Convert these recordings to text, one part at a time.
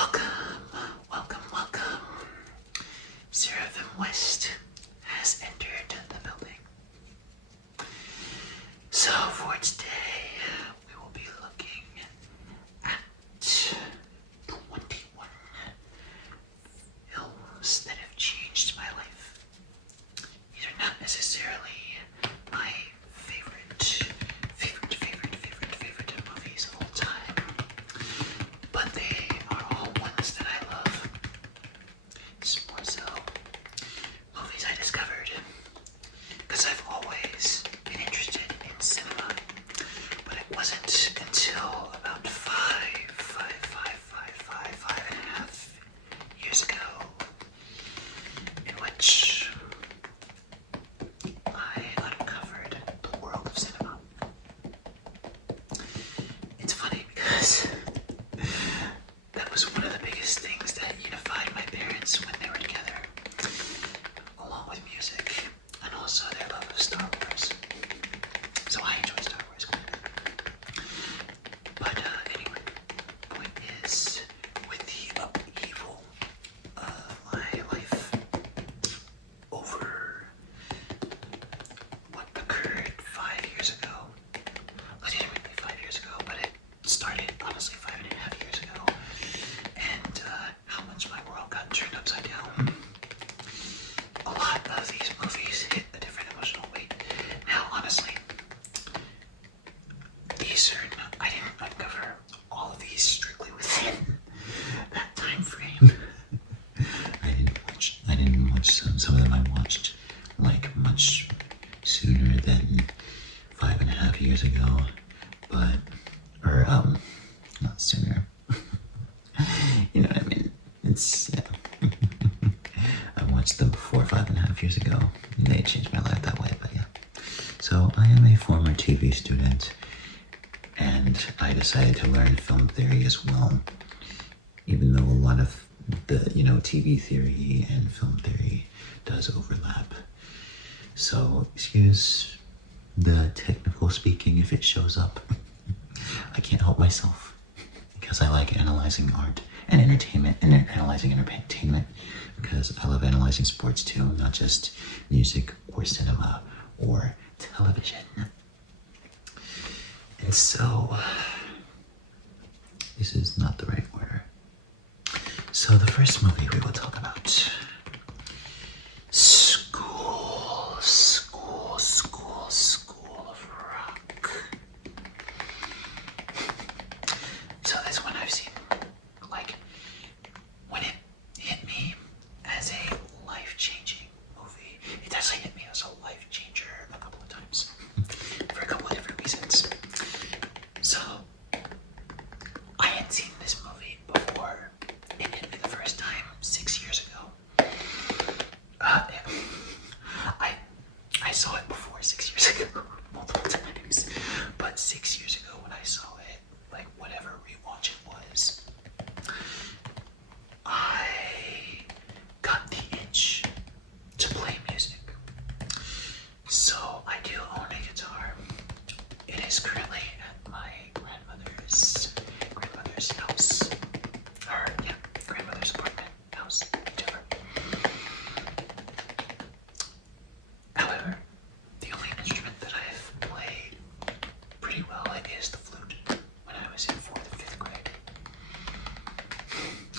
Welcome, welcome, welcome. Seraphim West has entered the building. So for today, we will be looking at 21 films that have changed my life. These are not necessarily my favorite movies of all time, but they are all ones that I love. It's more so movies I discovered because I've always been interested in cinema, but it wasn't until about five and a half years ago in which I uncovered the world of cinema. It's funny because that was one of the biggest things that unified my parents when they were together, along with music and also their love of Star Wars. So I enjoy Star Wars quite a bit. But anyway, point is, with the upheaval of my life over what occurred 5 years ago, legitimately 5 years ago, but it started honestly 5.5 years ago, and how much my world got turned upside down. A lot of these movies hit a different emotional weight. Now, honestly, I didn't uncover all of these strictly within that time frame. I didn't watch some of them I watched like much sooner than 5.5 years ago, not sooner. You know what I mean? It's, yeah. I watched them before 5.5 years ago, and they changed my life that way, but yeah. So I am a former TV student, and I decided to learn film theory as well, even though a lot of the, TV theory and film theory does overlap. So excuse the technical speaking if it shows up. I can't help myself because I like analyzing art and entertainment and analyzing entertainment because I love analyzing sports too, not just music or cinema or television. And so, this is not the right order. So the first movie we will talk about, School of Rock. So this one I've seen, like, when it hit me as a life-changing movie, it actually hit me as a life changer a couple of times for a couple of different reasons. So I had seen this movie before it hit me the first time 6 years ago. I saw it before 6 years ago multiple times, but 6 years ago when I saw it, like whatever rewatch it was, I got the itch to play music. So I do own a guitar. It is currently at my grandmother's house. Grandmother's apartment house, whichever. However, the only instrument that I've played pretty well is the flute when I was in 4th or 5th grade.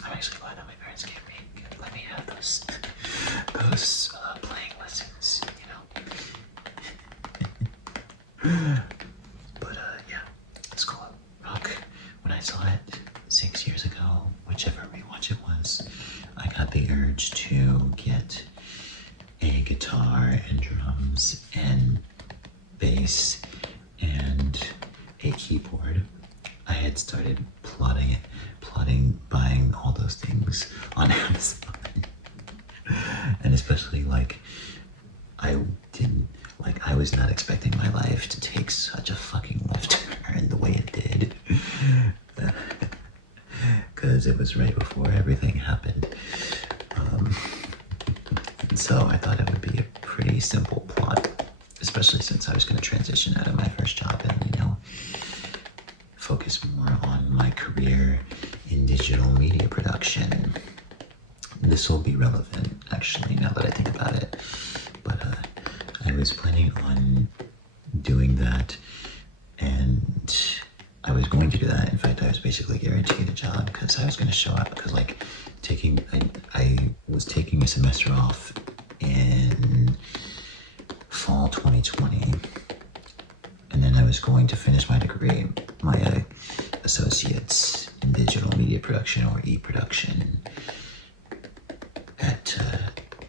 I'm actually glad that my parents let me have those playing lessons, But yeah, School of Rock. When I saw it 6 years ago, whichever rewatch it was, I got the urge to get a guitar and drums and bass and a keyboard. I had started plotting, buying all those things on Amazon. And especially I was not expecting my life to take such a fucking left turn the way it did. Because it was right before everything happened. So I thought it would be a pretty simple plot, especially since I was going to transition out of my first job and, focus more on my career in digital media production. This will be relevant, actually, now that I think about it. But I was planning on doing that, and I was going to do that. In fact, I was basically guaranteed a job because I was going to show up. Because like I was taking a semester off in fall 2020, and then I was going to finish my degree, my associates in digital media production or e-production at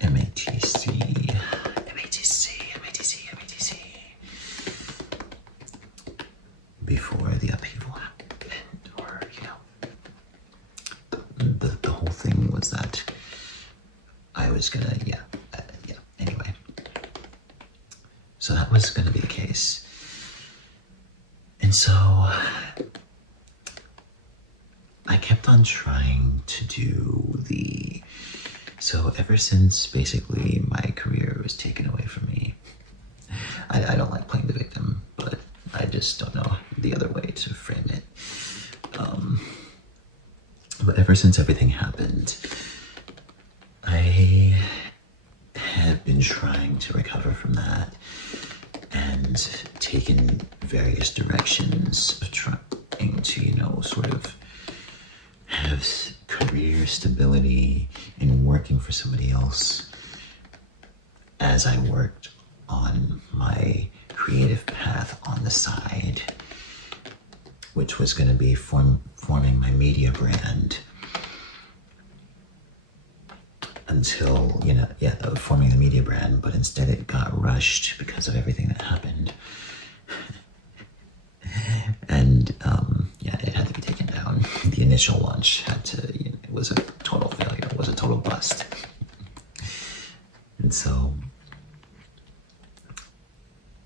MATC, before the upheaval happened, or the whole thing was that I was gonna, anyway. So that was gonna be the case. And so I kept on trying to do so ever since basically my career was taken away from me. I don't like playing the victim, but I just don't know the other way to frame it. But ever since everything happened, I have been trying to recover from that and taken various directions of trying to, sort of have career stability in working for somebody else as I worked on my creative path on the side, which was going to be forming my media brand until, forming the media brand, but instead it got rushed because of everything that happened. And it had to be taken down. The initial launch it was a total failure, it was a total bust. And so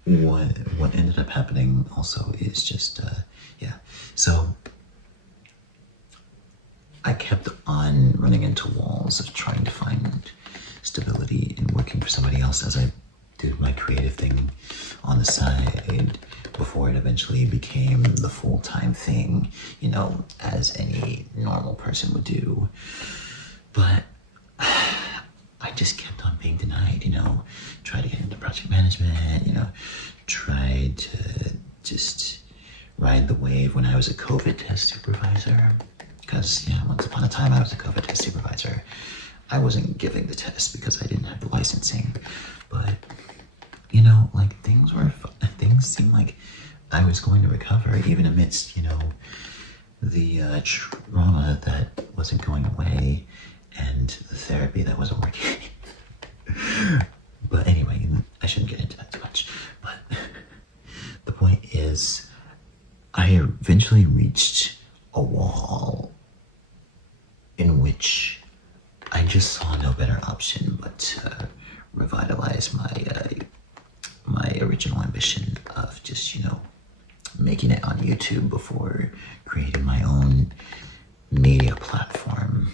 what ended up happening also is just, so I kept on running into walls of trying to find stability in working for somebody else as I did my creative thing on the side before it eventually became the full-time thing, as any normal person would do. But I just kept on being denied, tried to get into project management, tried to just ride the wave when I was a COVID test supervisor. Because, once upon a time I was a COVID test supervisor. I wasn't giving the test because I didn't have the licensing. But, things seemed like I was going to recover, even amidst, the trauma that wasn't going away and the therapy that wasn't working. But anyway, I shouldn't get into that too much. But the point is, I eventually reached a wall in which I just saw no better option but to revitalize my original ambition of just, making it on YouTube before creating my own media platform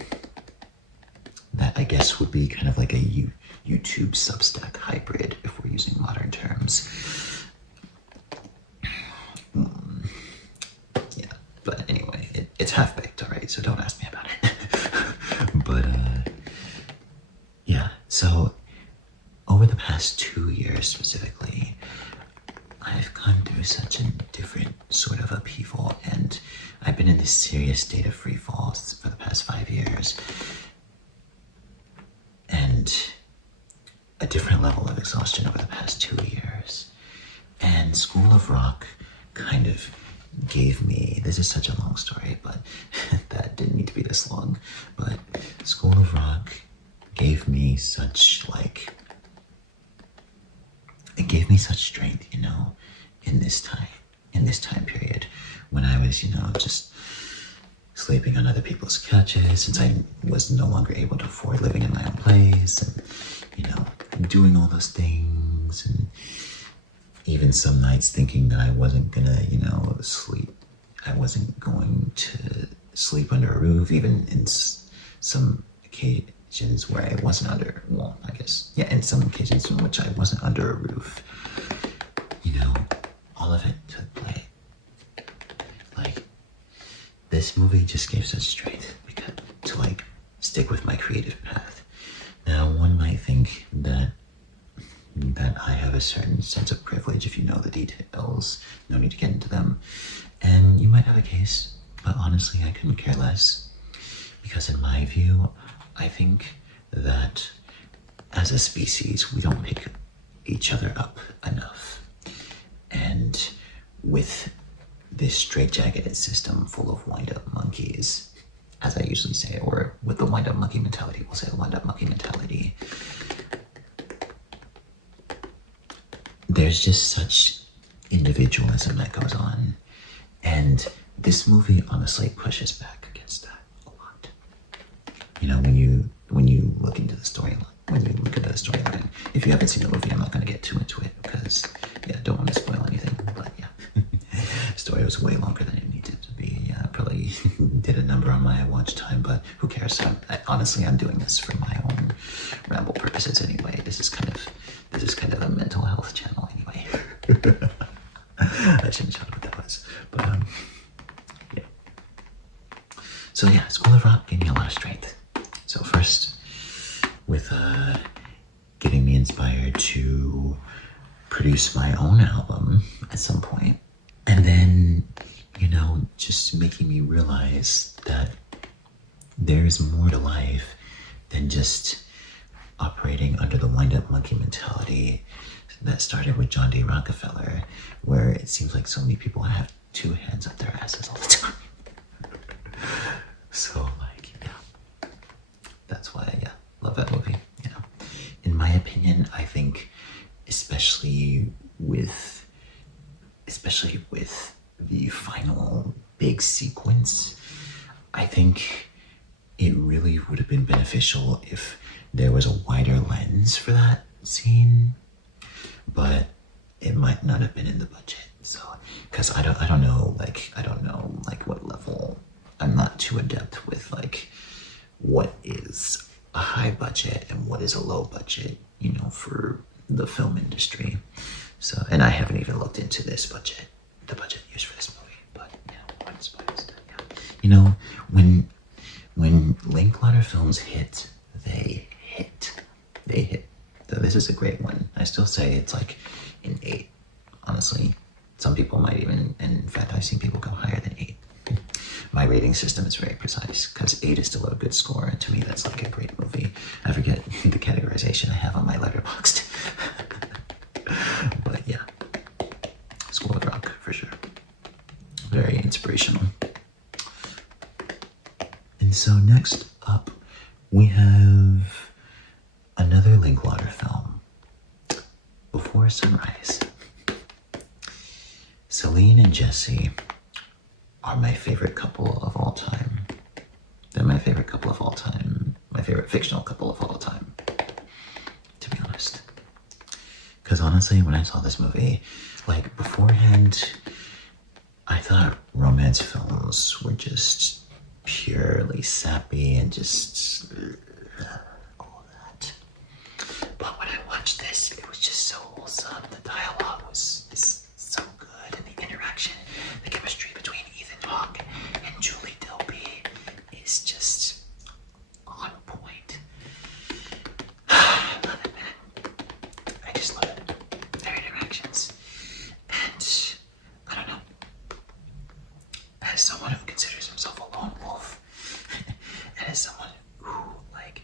that I guess would be kind of like a YouTube Substack hybrid if we're using modern terms. But anyway, it's half-baked, all right, so don't ask me about it. But, so over the past 2 years specifically, I've gone through such a different sort of upheaval, and I've been in this serious state of free fall for the past 5 years, and a different level of exhaustion over the past 2 years. And School of Rock kind of gave me, this is such a long story, but that didn't need to be this long, but School of Rock gave me such, it gave me such strength, in this time period when I was, just sleeping on other people's couches since I was no longer able to afford living in my own place, and, doing all those things, and even some nights thinking that I wasn't gonna, I wasn't going to sleep under a roof, even in some occasions where I wasn't under, in some occasions in which I wasn't under a roof. All of it took place. this movie just gave such strength to like stick with my creative path. Now, one might think that I have a certain sense of privilege if you know the details. No need to get into them. And you might have a case, but honestly, I couldn't care less. Because in my view, I think that as a species, we don't pick each other up enough. And with this straitjacketed system full of wind-up monkeys, as I usually say, or with the wind-up monkey mentality, we'll say the wind-up monkey mentality, there's just such individualism that goes on. And this movie honestly pushes back against that a lot. You know, when you look into the storyline, if you haven't seen the movie, I'm not going to get too into it because, yeah, I don't want to spoil anything, but yeah. The story was way longer than it needed to be. Yeah, I probably did a number on my watch time, but who cares? Honestly, I'm doing this for my own ramble purposes anyway. This is kind of a mental health channel anyway. I shouldn't shout what that was, but yeah. So yeah, School of Rock gave me a lot of strength. So first, with getting me inspired to produce my own album at some point, and then, you know, just making me realize that there's more to life than just operating under the wind-up monkey mentality that started with John D. Rockefeller, where it seems like so many people have two hands up their asses all the time. So, like, yeah, that's why I love that movie. You know, in my opinion, I think, especially with the final big sequence, I think it really would have been beneficial if there was a wider lens for that scene, but it might not have been in the budget. So, because I don't know what level. I'm not too adept with like what is a high budget and what is a low budget, you know, for the film industry. So, and I haven't even looked into the budget used for this movie, but yeah, what is that? Yeah. You know, when Linklater films hit, they hit. So this is a great one. I still say it's like an 8. Honestly, some people might even, and in fact, I've seen people go higher than 8. My rating system is very precise because 8 is still a good score, and to me, that's like a great movie. I forget the categorization I have on my Letterboxd. But yeah, School of Rock for sure. Very inspirational. And so next up, we have another Linklater film, Before Sunrise. Celine and Jesse are my favorite couple of all time. They're my favorite couple of all time. My favorite fictional couple of all time, to be honest. Because honestly, when I saw this movie, like beforehand, I thought romance films were just purely sappy and just all that. But when I watched this, it was just so wholesome. The dialogue is so good, and the interaction, the chemistry between Ethan Hawke and Julie Delpy is just on point. I love it, man. I just love it. Their interactions. And I don't know. As someone who considers himself a lone wolf, and as someone who, like,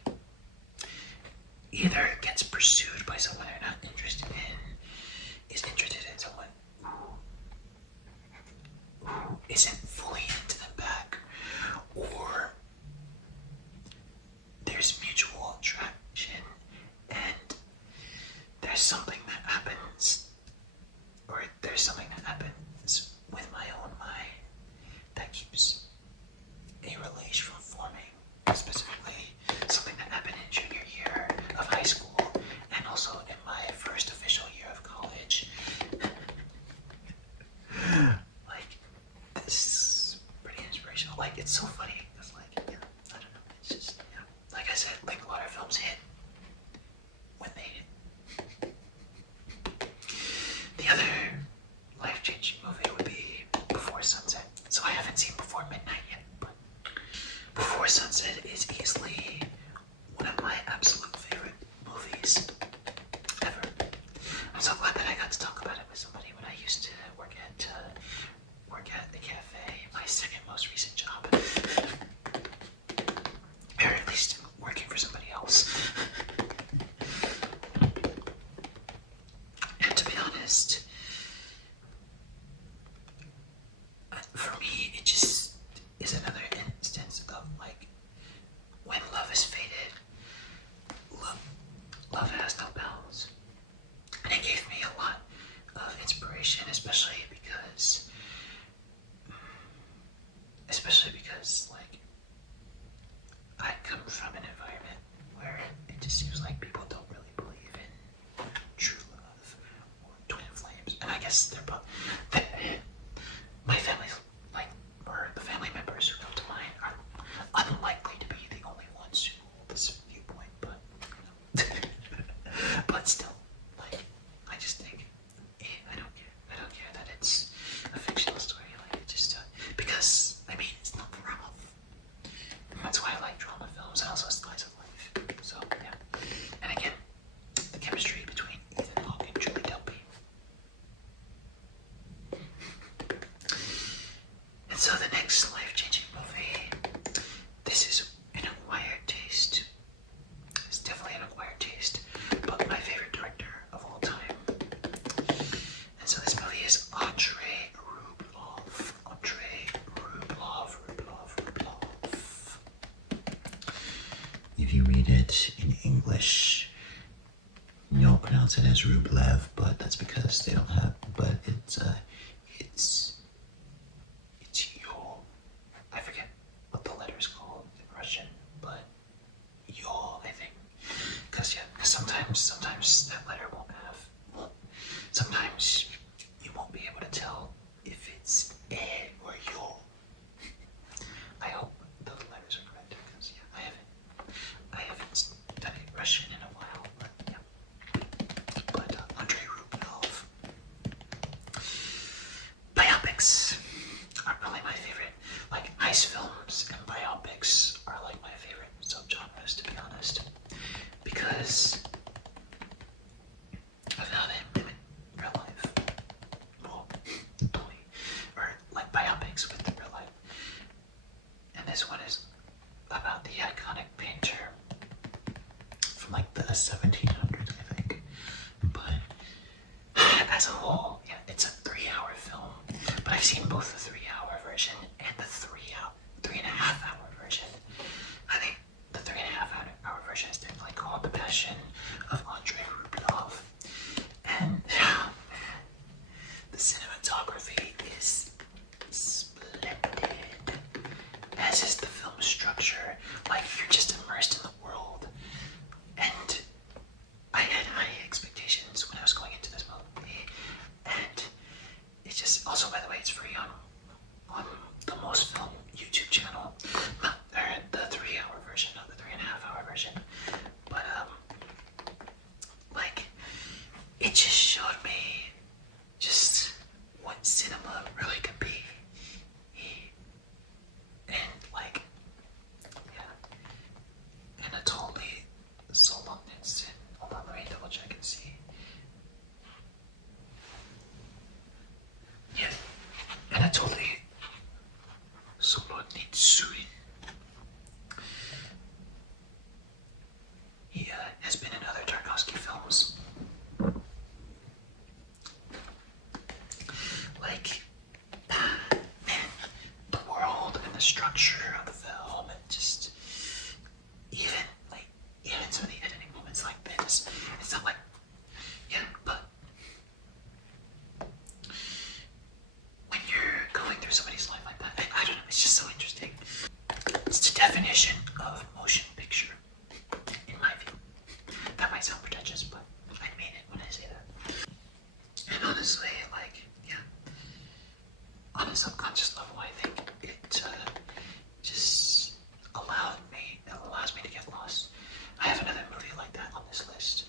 either gets pursued by someone they're not interested in, is interested in someone who isn't fully into them back, or there's mutual attraction and there's something that happens, or there's something that happens with my own mind that keeps a relation from forming, specifically something that happened in junior year of high school and also in my first official year of college. Like, this is pretty inspirational. Like, it's so funny. It's like, yeah, I don't know. It's just, yeah. Like I said, like a lot of films hit when they hit. The other life-changing movie would be Before Sunset. So I haven't seen Before Midnight yet. Before Sunset is easily one of my absolute favorite movies ever. I'm so glad that I got to talk about it with somebody when I used to work at the cafe, my second most recent job. Or at least working for somebody else. And to be honest, for me, it just is another instance of like when love is faded, love has no bounds. And it gave me a lot of inspiration, especially because like I come from an environment where it just seems like people don't really believe in true love or twin flames. And I guess they're both. My family, like, or the family members who come to mind, are unlikely to be the only ones who hold this viewpoint, but but still, like, I just think, I don't care that it's a fictional story. Like, it just because I mean, it's not drama. That's why I like drama films and also slice of life. So yeah, and again, the chemistry between Ethan Hawke and Julie Delpy. And so the next life-changing movie, this is an acquired taste. It's definitely an acquired taste, but my favorite director of all time. And so this movie is Andrei Rublev. If you read it in English, you'll pronounce it as Rublev, but that's because they don't have. But it's Yol. I forget what the letter is called in Russian, but Yol, I think. Because sometimes that letter won't have. Well, sometimes you won't be able to tell if it's E or Yol. I hope the letters are correct because yeah, I haven't studied Russian in a while, but yeah. But Andrei Rublev. Biopics are probably my favorite. Like heist films and biopics are like my favorite subgenres, to be honest, because of how they mimic real life. Well, totally. Or like biopics with the real life. And this one is about the iconic painter from like the 1700s, I think. But as a whole, yeah, it's a 3-hour film. But I've seen both the 3-hour version and the 3.5-hour version. I think the 3.5-hour version is definitely called The Passion of Andrei Rublev. And the cinematography is splendid, as is the film structure. Like, you're just immersed in the world. And I had high expectations when I was going into this movie. And it's just, also, by the way, it's free on the Most Film YouTube channel. Not the 3-hour version, not the 3.5-hour version. But, like, it just showed me just what cinema really could be. And like, yeah, and a totally Solomnitz. Hold on, let me double check and see. Yeah, and a totally Solomnitsuin. He has been in other Tarkovsky films. Like, man, the world and the structure of the film, and just even some of the editing moments like this. It's not like, yeah, but when you're going through somebody's life like that, I don't know, it's just so interesting. It's the definition of motion picture, in my view. That might sound pretentious, but I mean it when I say that. And honestly, like, yeah, on a subconscious level, I think it just allows me to get lost. I have another movie like that on this list,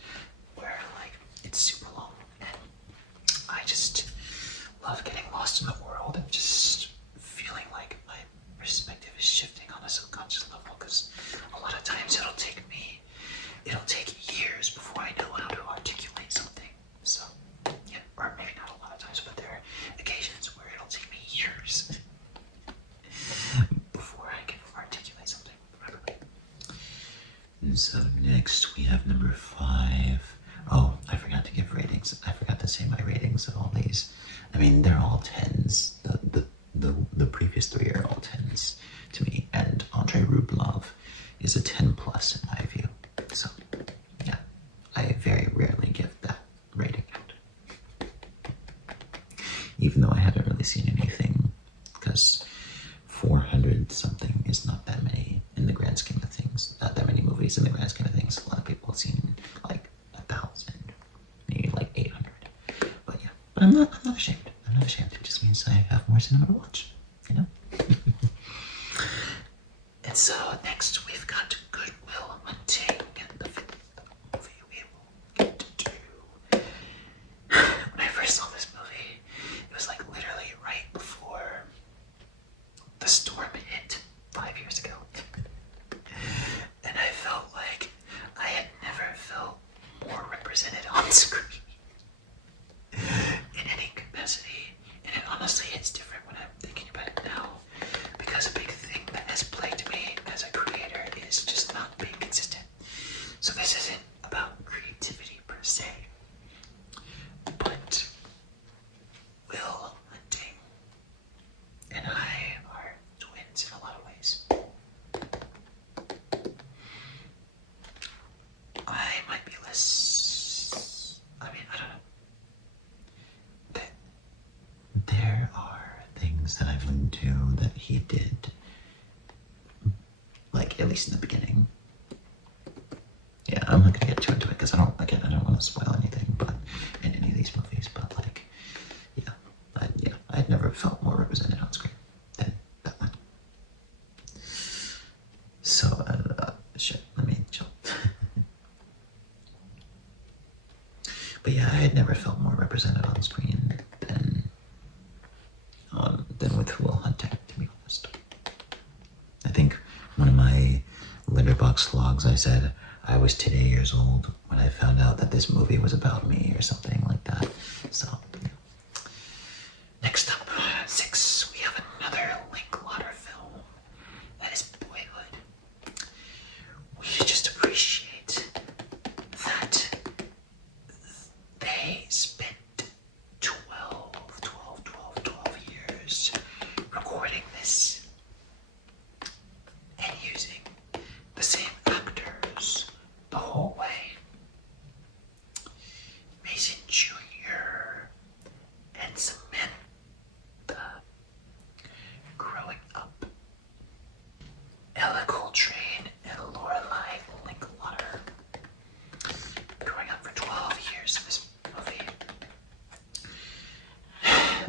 So next we have number 5. Oh, I forgot to give ratings. I forgot to say my ratings of all these. I mean, they're all 10s. The previous 3 are all 10s to me, and Andrei Rublev is a 10 plus in my view. So yeah, I very rarely give that rating out. Even though I haven't really seen anything, because 400 something is not that many in the grand scheme of things. Not that many movies in the grand scheme of things. A lot of people have seen like 1,000, maybe like 800. But yeah, but I'm not ashamed. I'm not ashamed. It just means I have more cinema to watch, you know? And so next we've got Good Will Hunting, and the 5th movie we will get to. When I first saw this movie, it was like literally right before the storm hit 5 years ago. And I felt like I had never felt more represented on screen in any capacity. And it honestly hits different when I'm thinking about it now, because a big thing that has plagued me as a creator is just not being consistent. So this isn't about creativity per se, but Will Hunting and I are twins in a lot of ways. I might be less, I mean, I don't know. There are things that I've listened to that he did, like, at least in the beginning. Yeah, I'm not gonna get too into it, because I don't want to spoil anything, but in any of these movies, but like, yeah, I'd never felt more represented on screen than that one. So, shit, let me chill. But yeah, I had never felt more represented on screen than with Will Hunting, to be honest. I think one of my Letterboxd logs, I said I was 10 years old when I found out that this movie was about me or something like that. So, yeah. Next up, 6, we have another Linklater film. That is Boyhood. We just appreciate that they spent 12 years recording this and using the same actors the whole way. Mason Jr. and Samantha growing up. Ella Coltrane and Lorelai Linklater growing up for 12 years in this movie.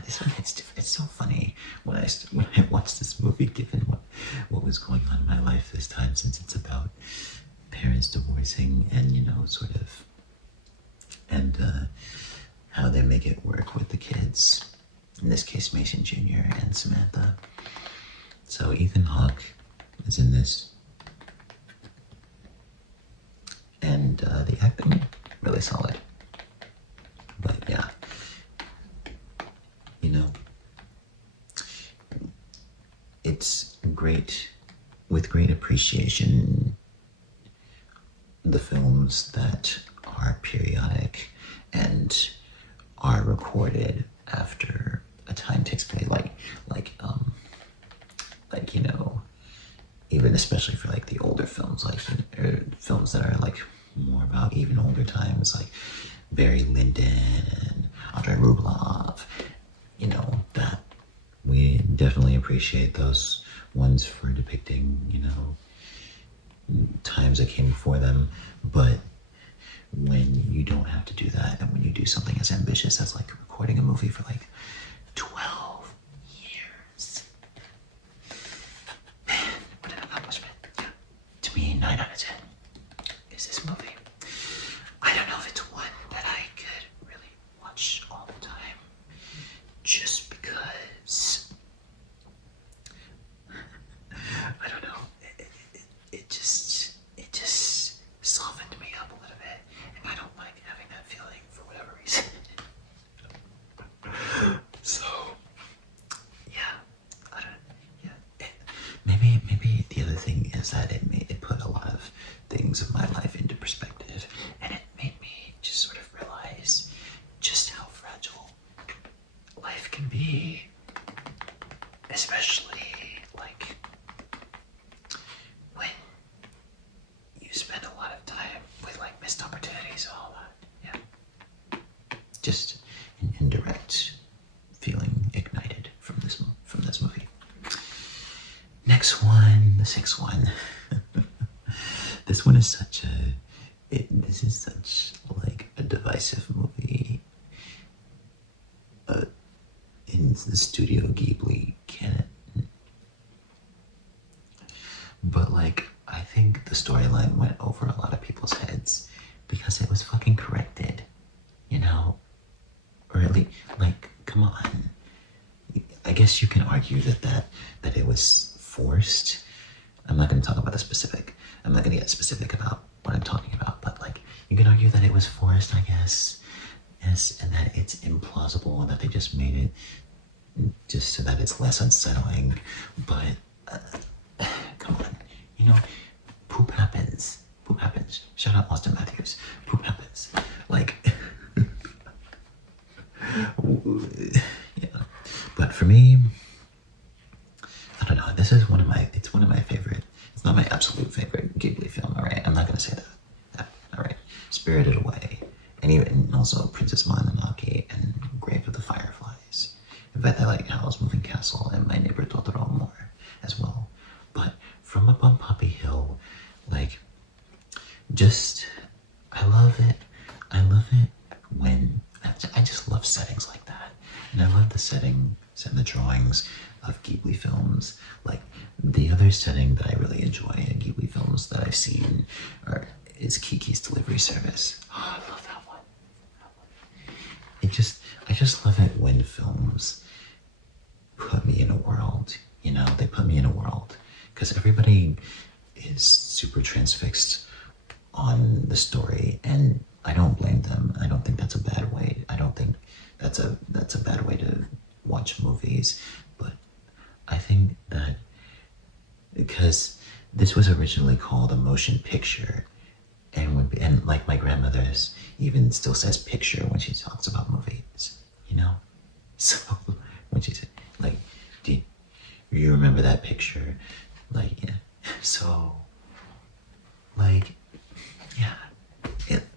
This one, it's so funny when I watched this movie, given what was going on in my life this time, since it's about parents divorcing and, you know, sort of, and how they make it work with the kids. In this case, Mason Jr. and Samantha. So Ethan Hawke is in this, and the acting really solid. But yeah, you know, it's great, with great appreciation, the films that are periodic and are recorded after a time takes place, like, you know, even especially for like the older films, like films that are like more about even older times, like Barry Lyndon and Andrei Rublev, you know, that we definitely appreciate those ones for depicting, you know, times that came before them. But when you don't have to do that, and when you do something as ambitious as like recording a movie for like 12 years, man, what an accomplishment. Yeah. To me, 9 out of 10 is this movie. I don't know if it's one that I could really watch all the time, just because I don't know, it just softened me up a little bit, and I don't like having that feeling for whatever reason. So yeah, I don't, yeah. Maybe the other thing is that it put a lot of things of my life into perspective, and it made me just sort of realize just how fragile life can be, especially like when you spend a lot of time with like missed opportunities and all that. Yeah, just an indirect feeling ignited from this movie. Next one, the sixth one. This one is such this is such like a divisive movie in the Studio Ghibli canon. But like, I think the storyline went over a lot of people's heads because it was fucking corrected, you know? Or at least, like, come on. I guess you can argue that it was forced. I'm not going to talk about the specific. I'm not going to get specific about what I'm talking about, but like, you can argue that it was forced, I guess. Yes, and that it's implausible and that they just made it just so that it's less unsettling. But come on, you know, poop happens. Poop happens. Shout out Austin Matthews. Poop happens. Like, yeah. But for me, I don't know. This is it's one of my favorite. It's not my absolute favorite Ghibli film. All right, I'm not gonna say that. All right, Spirited Away, and even also Princess Mononoke and Grave of the Fireflies. In fact, I like Howl's Moving Castle and My Neighbor Totoro more as well. But From Above Poppy Hill, like, just, I love it. I love it when, I just love settings like that. And I love the settings and the drawings of Ghibli films. Like, the other setting that I really enjoy in Ghibli films that I've seen is Kiki's Delivery Service. Oh, I love that one. I just love it when films put me in a world, you know, they put me in a world. Because everybody is super transfixed on the story, and I don't blame them. I don't think that's a bad way. I don't think that's a bad way to watch movies. But I think that because this was originally called a motion picture, and like my grandmother's even still says picture when she talks about movies, you know? So when she said, like, do you remember that picture? Like, yeah. So, like, yeah,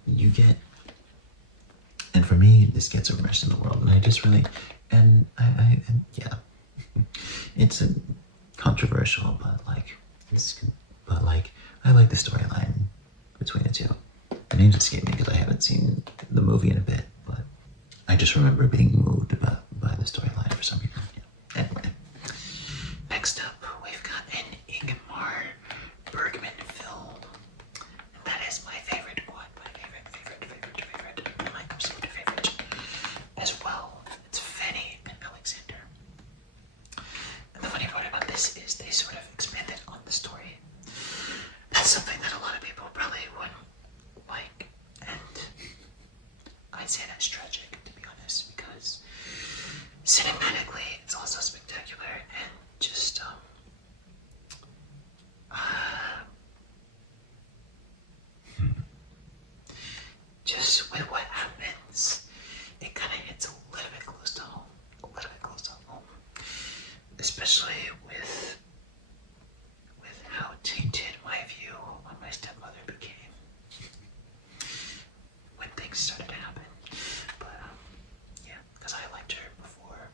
you get, and for me, this gets immersed in the world, and I just really, and yeah, it's a controversial, but like, I like the storyline between the two. The names escape me because I haven't seen the movie in a bit, but I just remember being moved by the storyline for some reason. Yeah. Anyway, next up, we've got an Ingmar Bergman film. That is my favorite one, my favorite, my absolute favorite as well. It's Fanny and Alexander. And the funny part about this is they sort of expanded on the story. That's something that a lot of people probably wouldn't like, and I'd say that's tragic, to be honest, because cinematically it's also spectacular, and just just with what happens, it kind of hits a little bit close to home, especially with how tainted my view on my stepmother became when things started to happen. But yeah, because I liked her before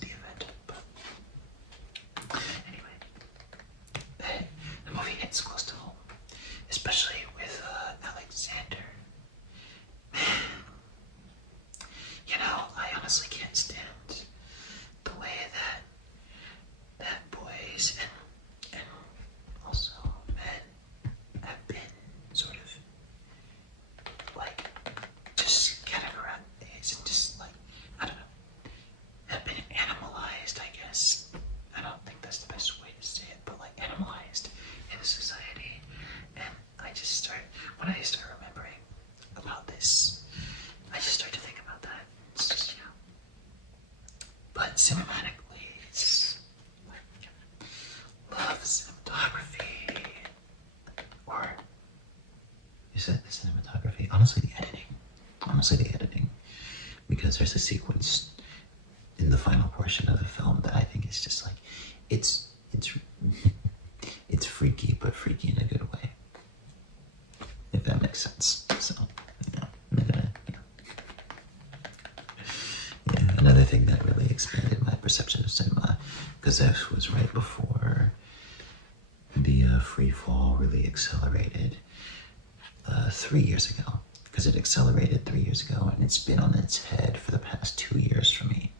the event. But anyway, the movie hits close to home, especially with Alexander. You know, I honestly can't stand the way that boys and also men have been sort of like just categorized and just like, I don't know, have been animalized, I guess. I don't think that's the best way to say it, but like animalized in society. You said the cinematography. Honestly, the editing. Honestly, the editing. Because there's a sequence in the final portion of the film that I think is just like, it's it's freaky, but freaky in a good way. If that makes sense. So, yeah, another thing that really expanded my perception of cinema, because this was right before the free fall really accelerated 3 years ago. Because it accelerated 3 years ago, and it's been on its head for the past 2 years for me.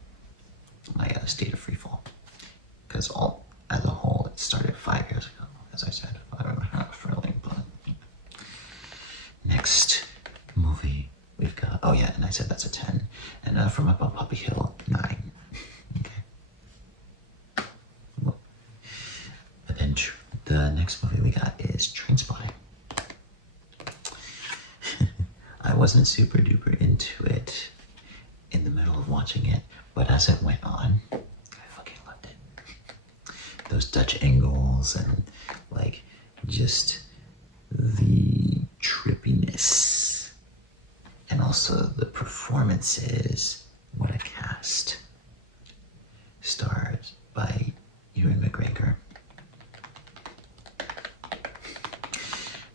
My state of free fall. Because as a whole, it started 5 years ago, as I said. 5.5 really, but next movie we've got, oh yeah, and I said that's a 10. And From Up on Poppy Hill, 9. Okay. Well, but then the next movie we got is Trainspotting. I wasn't super duper into it in the middle of watching it, but as it went on, I fucking loved it. Those Dutch angles and like just the trippiness and also the performances. What a cast. Starred by Ewan McGregor.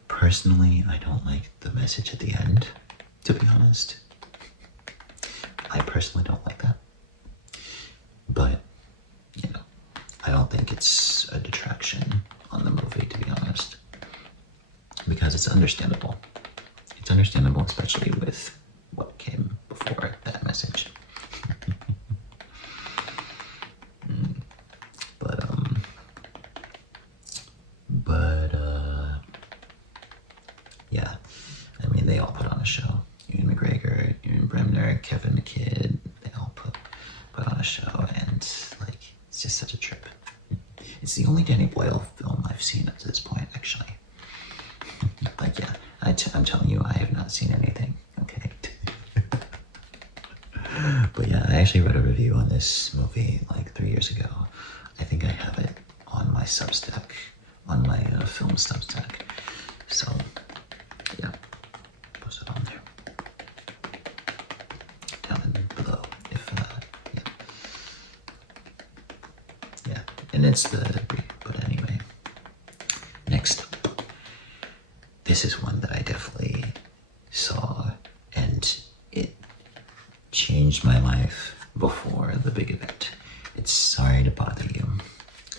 Personally, I don't like the message at the end, to be honest. I personally don't like that. But, you know, I don't think it's a detraction on the movie, to be honest. Because it's understandable. It's understandable, especially with what came before that message. Yeah, I mean, they all put on a show. Ewan McGregor, Ewan Bremner, Kevin McKidd, they all put on a show, and like, it's just such a trip. It's the only Danny Boyle film I've seen up to this point, actually. Like, yeah, I'm telling you, I have not seen anything, okay? But yeah, I actually wrote a review on this movie like 3 years ago. I think I have it on my Substack, on my film Substack. So, yeah, post it on there. Down in below, if, yeah. Yeah, and it's but anyway. Next, this is one that I definitely saw, and it changed my life before the big event. It's Sorry to Bother You.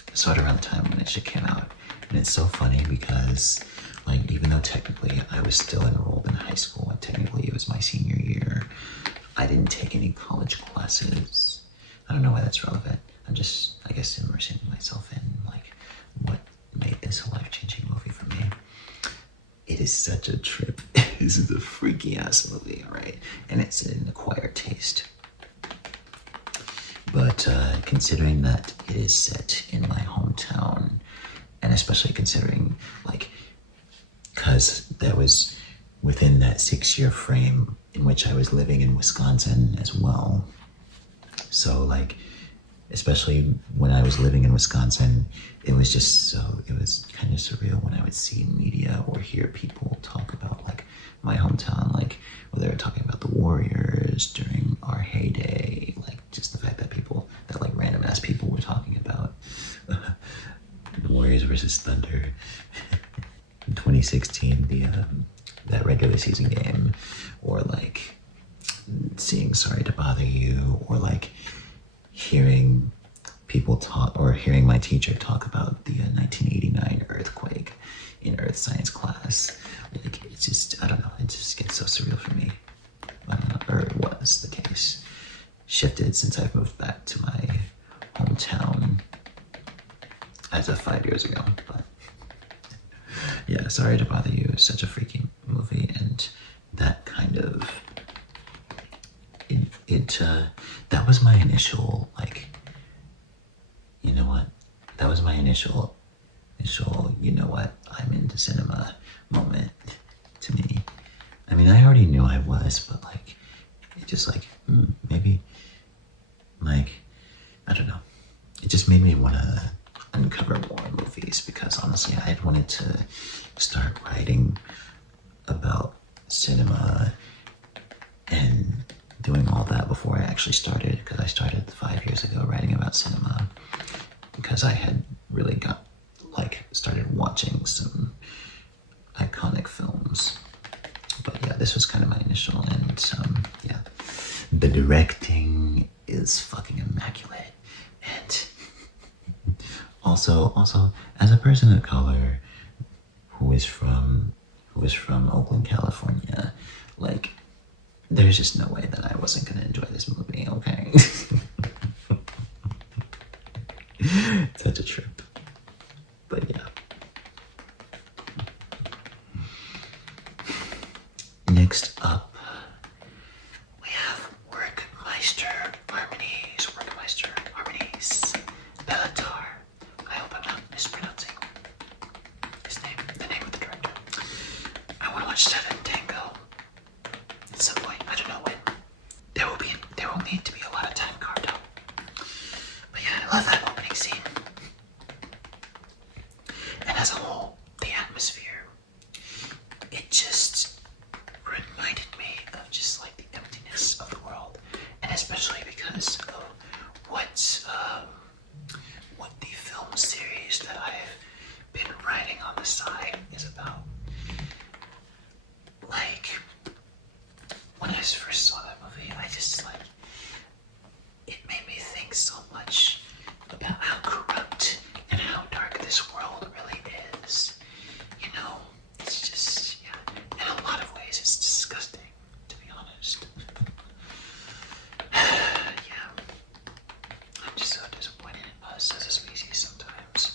I saw it around the time when it shit came out, and it's so funny because, like, even though technically I was still enrolled in high school, and technically it was my senior year, I didn't take any college classes. I don't know why that's relevant. I'm just, I guess, immersing myself in, like, what made this a life-changing movie for me. It is such a trip. This is a freaky ass movie, alright? And it's an acquired taste. But considering that it is set in my hometown, and especially considering, like, because that was within that 6-year frame in which I was living in Wisconsin as well. So, like, especially when I was living in Wisconsin, it was kind of surreal when I would see media or hear people talk about, like, my hometown, like, where they were talking about the Warriors during our heyday, like, just the fact that like, random ass people were talking about the Warriors versus Thunder in 2016, that regular season game, or, like, seeing Sorry to Bother You, or, like, hearing people talk, or hearing my teacher talk about the 1989 earthquake in earth science class. Like, it's just, I don't know, it just gets so surreal for me. Or it was the case. Shifted since I've moved back to my hometown as of 5 years ago, but yeah, Sorry to Bother You is such a freaking movie, and that kind of, that was my initial, like, you know what, that was my initial, you know what, I'm into cinema moment to me. I mean, I already knew I was, but, like, it just, like, maybe, like, I don't know, it just made me want to uncover more movies, because honestly, I had wanted to start writing about cinema and doing all that before I actually started, because I started 5 years ago writing about cinema because I had really started watching some iconic films. But yeah, this was kind of my initial, and yeah, the directing is fucking immaculate, and also as a person of color who is from Oakland, California, like, there's just no way that I wasn't gonna enjoy this movie, okay? Such a trip. But yeah. Next up, we have Workmeister Harmonies. Bellatar. I hope I'm not mispronouncing his name, the name of the director. I want to watch Seven Tango at some point. I don't know when. There will need to be a lot of time carved out. But yeah, I love that opening scene. And as a whole, the atmosphere, it just reminded me of just like the emptiness of the world, and especially because of what the film series that I've been writing on the side is about. Like, when I first saw that movie, I just it made me think so much about how corrupt and how dark this world really is. You know, it's just, yeah, in a lot of ways it's disgusting, to be honest. Yeah, I'm just so disappointed in us as a species sometimes.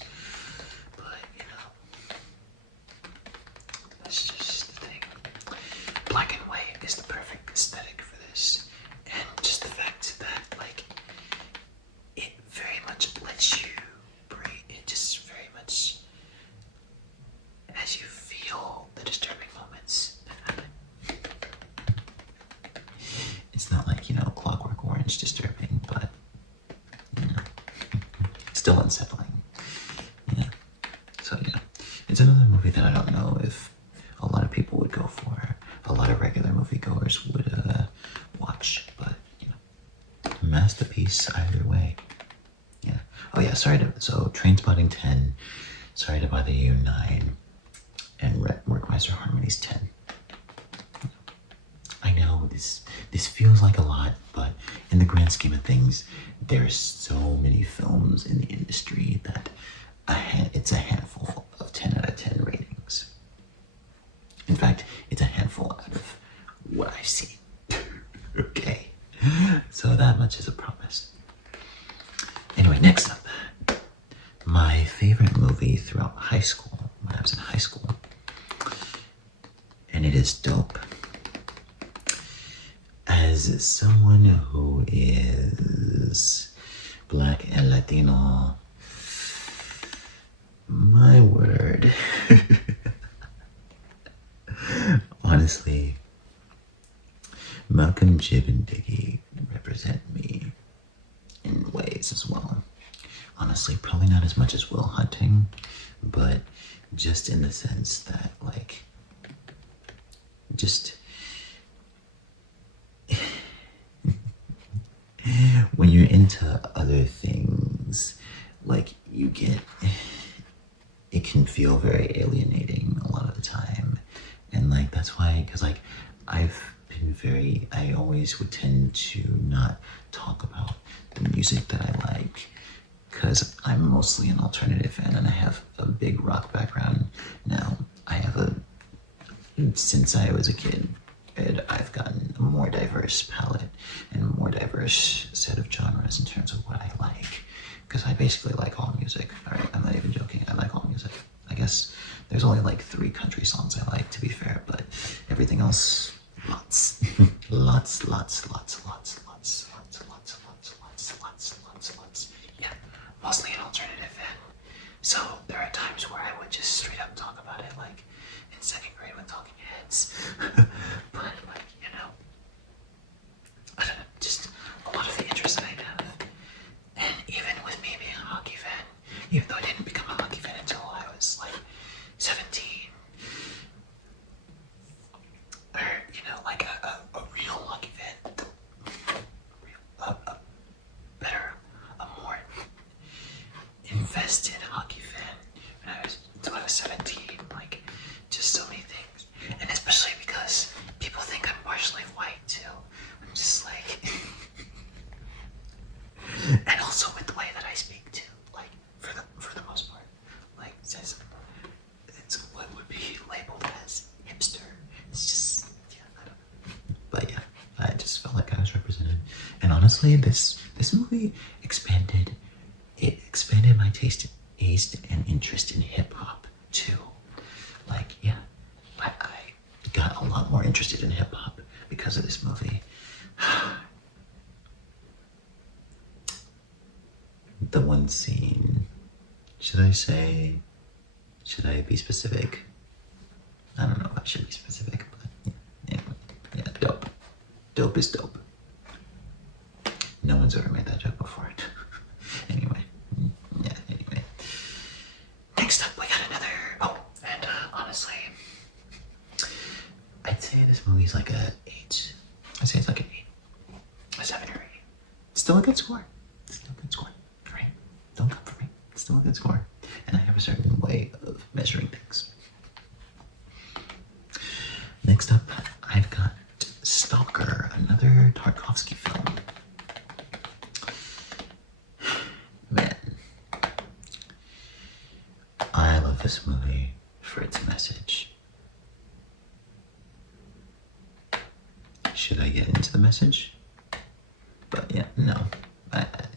But, you know, that's just the thing. Black and white is the perfect aesthetic for this. And just the fact that, it very much lets you breathe. It just very much, as you feel the disturbing moments that happen. It's not like, Clockwork Orange disturbing, but, still unsettling. Yeah. So, yeah. It's another movie that I don't know if a lot of people would go for. A lot of regular moviegoers would watch, but, masterpiece either way. Yeah. Oh yeah, so Trainspotting 10, Sorry to Bother You 9, and Workmeister Harmonies 10. I know this feels like a lot, but in the grand scheme of things, there's so many films in the industry that it's a handful of 10 out of 10 ratings. In fact, it's a handful out of what I've seen. Okay, so that much is a promise. Anyway, next up, my favorite movie throughout high school, when I was in high school, and it is dope. As someone who is Black and Latino, my word, honestly, Malcolm, Jib, and Diggy represent me in ways as well. Honestly, probably not as much as Will Hunting, but just in the sense that, just when you're into other things, it can feel very alienating a lot of the time. And that's why, because I always would tend to not talk about the music that I like, because I'm mostly an alternative fan and I have a big rock background. Now, since I was a kid, I've gotten a more diverse palette and a more diverse set of genres in terms of what I like, because I basically like all music. All right, I'm not even joking, I like all music. I guess there's only 3 country songs I like, to be fair, but everything else, lots. Lots. Yeah, mostly an alternative fan. So there are times where I would just straight up talk about it, in 2nd grade with Talking Heads. But I don't know, just a lot of the interest that I have. And even with me being a hockey fan, even though I didn't become a hockey fan until I was 17, was 17. Like, just so many things. And especially because people think I'm partially white too. I'm just like, and also with the way that I speak too. Like, for the most part, like, since it's what would be labeled as hipster. It's just, yeah, I don't know. But yeah, I just felt like I was represented. And honestly, this movie expanded my taste and interest in hip hop too. Like, yeah, I got a lot more interested in hip hop because of this movie. The one scene, should I be specific? I don't know if I should be specific, but anyway, yeah, dope. Dope is dope. No one's ever made that joke before. Anyway, yeah, anyway. Next up, we got another, and honestly, I'd say this movie's like a 8. I'd say it's like an 8. A 7 or 8. Still a good score. Still a good score. Right? Don't come for me. Still a good score. And I have a certain way of measuring things. Next up, I've got Stalker, another Tarkovsky film. Man, I love this movie for its message. Should I get into the message? But yeah, no.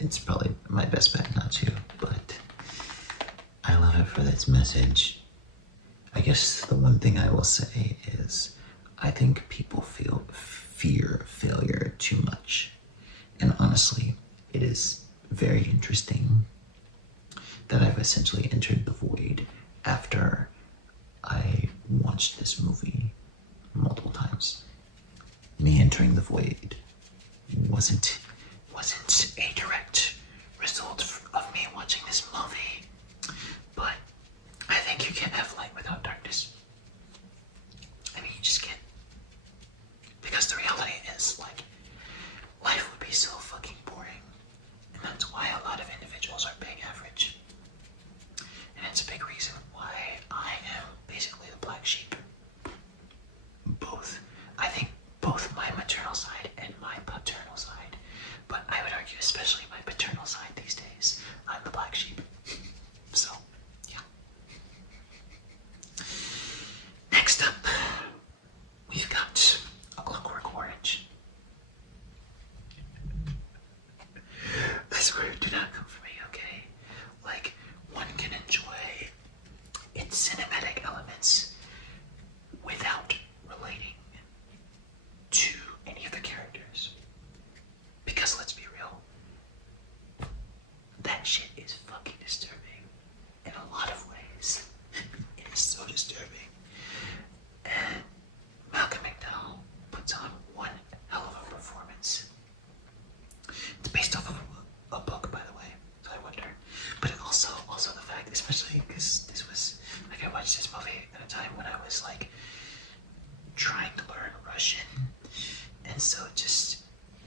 It's probably my best bet not to, but I love it for its message. I guess the one thing I will say is I think people fear failure too much. And honestly, it is very interesting that I've essentially entered the void after I watched this movie multiple times. Me entering the void wasn't a direct result of me watching this movie, but I think you can't have light without darkness. I mean, you just can't. Because the reality is, like, life would be so fucking boring. And that's why a lot of individuals are being average. And it's a big reason why I am basically the black sheep. I think both my maternal side and my paternal side, but I would argue especially my paternal side these days, I'm the black sheep. So, yeah. Next up, we've got A Clockwork Orange. This word did not come from me, okay? Like, one can enjoy its cinematic elements without relating to any of the characters. Because let's be real, that shit is fucking disturbing in a lot of ways. It is so disturbing. And Malcolm McDowell puts on one hell of a performance. It's based off of a book, by the way, so I wonder. But also the fact, especially because this was, like, I watched this movie at a time when I was, like, trying to learn Russian. And so just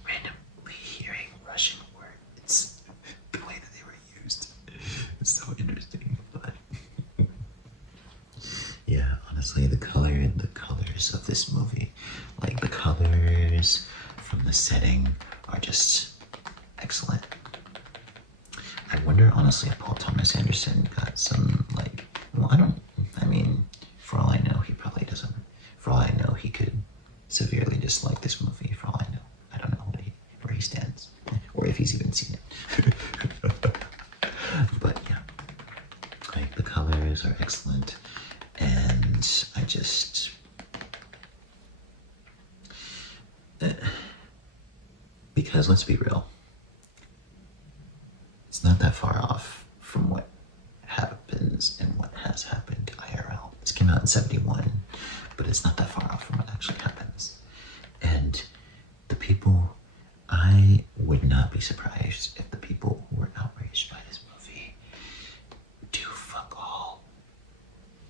randomly hearing Russian words, the way that they were used, is so interesting. But yeah, honestly, the colors of this movie, like the colors from the setting, are just excellent. I wonder, honestly, if Paul Thomas Anderson got some, like, well, I mean, for all I know, he probably doesn't. For all I know, he could severely dislike this movie, for all I know. I don't know where he stands, or if he's even seen it. But yeah, like, the colors are excellent, and I just, because let's be real, it's not that far off from what happens and what has happened IRL. This came out in 71, but it's not that far off from what actually happens. And the people, I would not be surprised if the people who were outraged by this movie do fuck all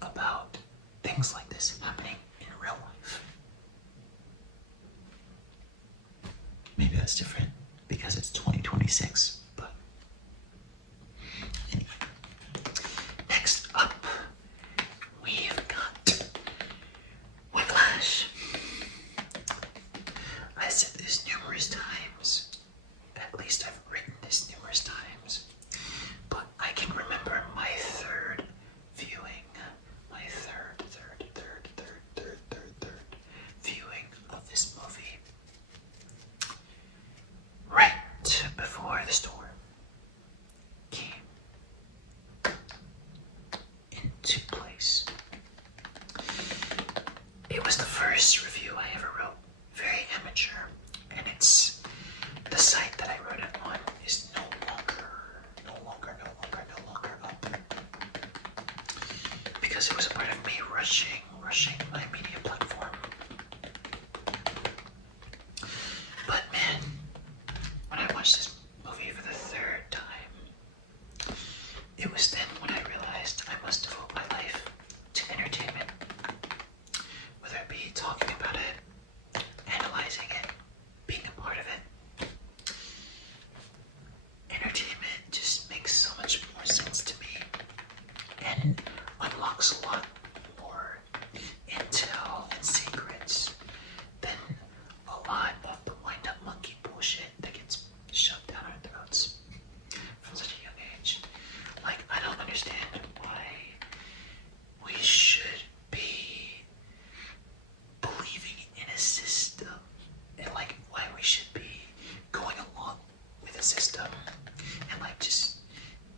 about things like this happening in real life. Maybe that's different because it's 2026, but anyway. Next up because it was a part of me rushing my media platform. But man, when I watched this movie for the third time, it was then when I realized I must devote my life to entertainment. Whether it be talking about it, analyzing it, being a part of it. Entertainment just makes so much more sense to me and unlocks a lot more intel and secrets than a lot of the wind-up monkey bullshit that gets shoved down our throats from such a young age. Like, I don't understand why we should be believing in a system, and like why we should be going along with a system and like just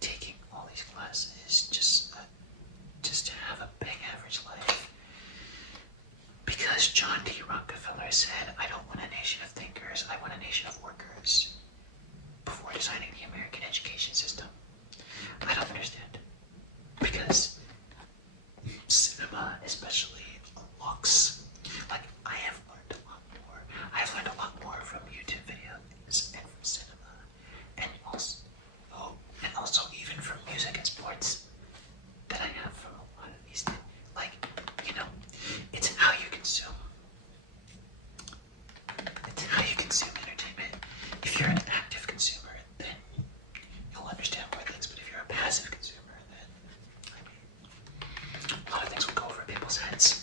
taking all these classes just to have a big average life. Because John D. Rockefeller said, I don't want a nation of thinkers, I want a nation of workers, before designing the American education system. I don't understand. Because cinema especially unlocks, like, I have learned a lot more. I have learned a lot more from YouTube videos and from cinema, and also even from music and sports, that I have from a lot of these things. Like, you know, it's how you consume. It's how you consume entertainment. If you're an active consumer, then you'll understand more things. But if you're a passive consumer, then, I mean, a lot of things will go over people's heads.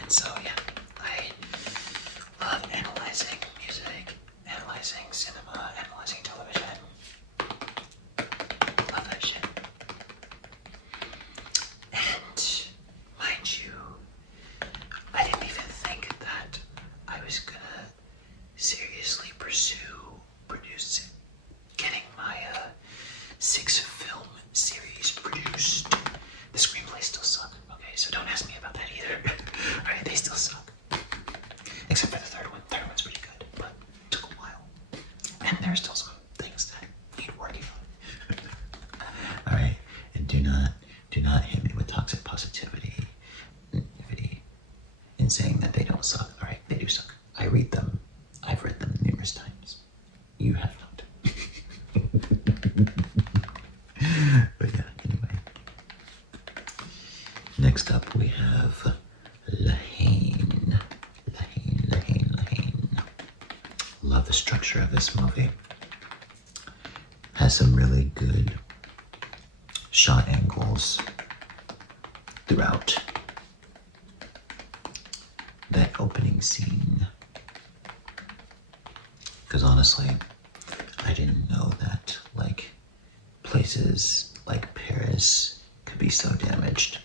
And so, yeah, I love analyzing music, analyzing cinema, analyzing television. Love that shit. And, mind you, I didn't even think that I was gonna seriously pursue producing, getting my 6-film series produced. The screenplays still suck, okay? So don't ask me about that either. Alright, they still suck. Except for the third one. The third one's pretty good, but it took a while. And there's still some things that need working on. Alright, and do not hit me with toxic positivity in saying that they don't suck. Alright, they do suck. I read them. I've read them numerous times. You have not. But yeah, anyway. Next up we have Lahane. Love the structure of this movie. Has some really good shot angles throughout that opening scene. Because honestly, I didn't know that like places like Paris could be so damaged,